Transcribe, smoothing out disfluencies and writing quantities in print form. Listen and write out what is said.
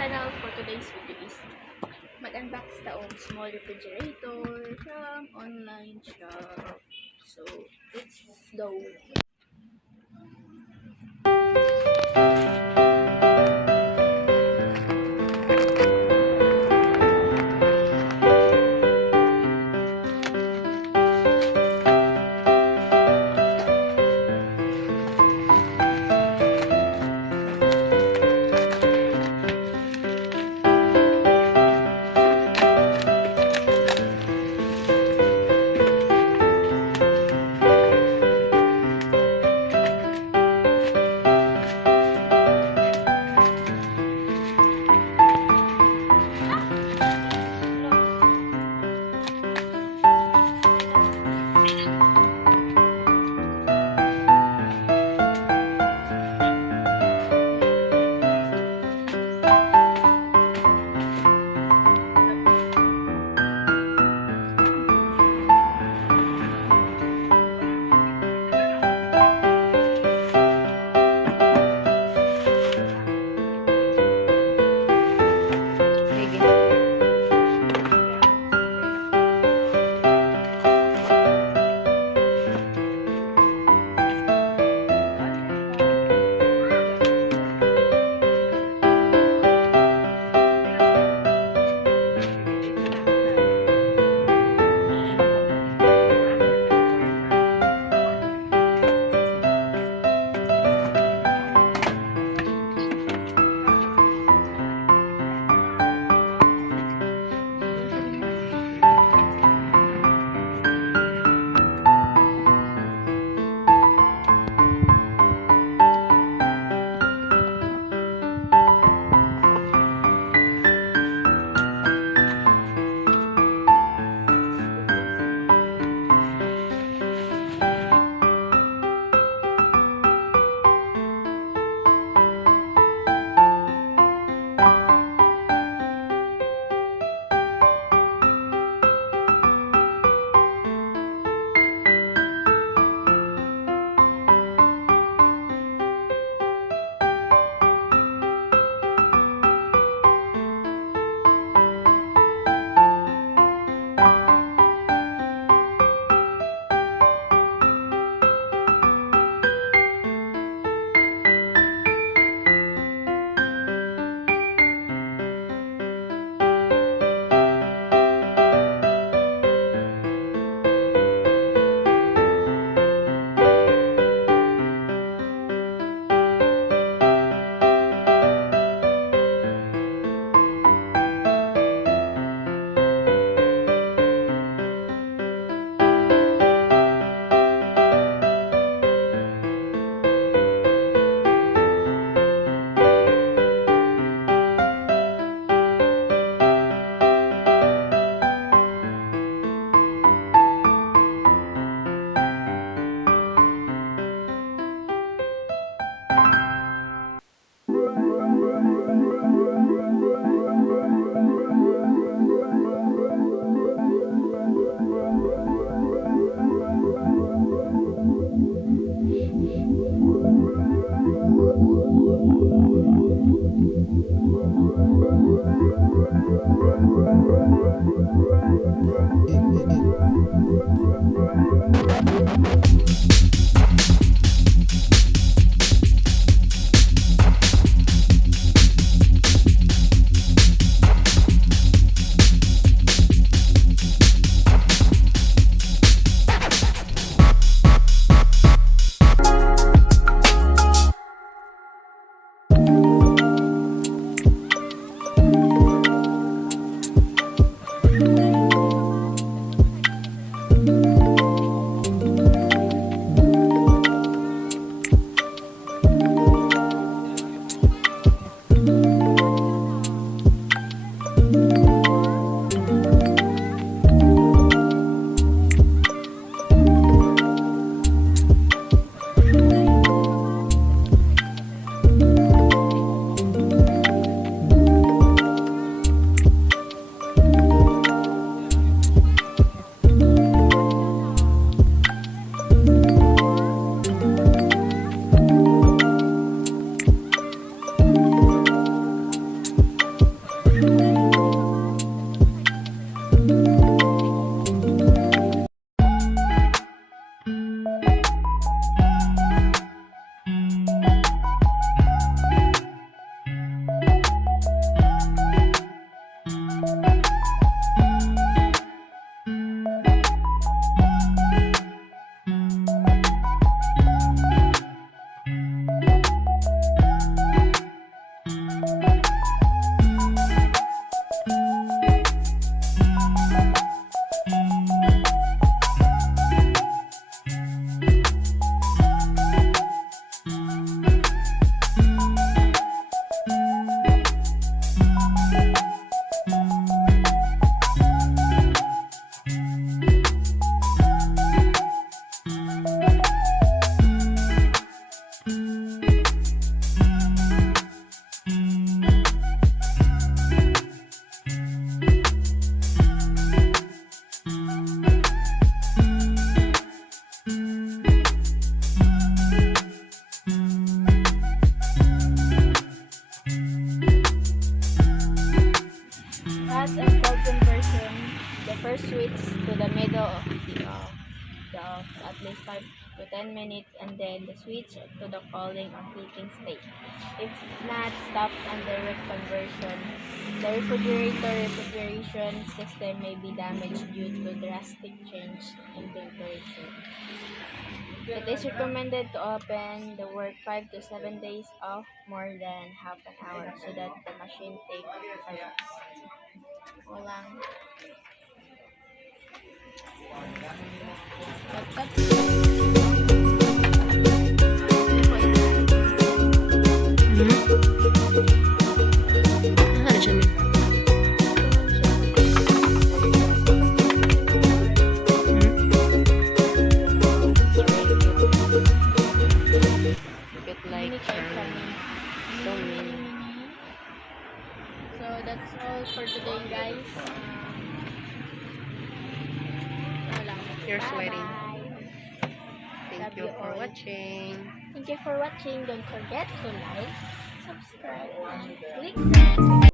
channel. For today's video is mag-unbox taong small refrigerator from online shop. So, let's go! add a call conversion, the first switch to the middle of the off at least 5 to 10 minutes, and then the switch to the calling or clicking state. If not, stop and direct conversion. The refrigeration system may be damaged due to drastic change in temperature. It is recommended to open the work 5 to 7 days off more than half an hour so that the machine takes a rest. Walang. Ano siya, Min? Look at like so many. So that's all for today, guys. You're sweating. Bye-bye. Thank Love you you for all. watching. Thank you for watching. Don't forget to like, subscribe, and click the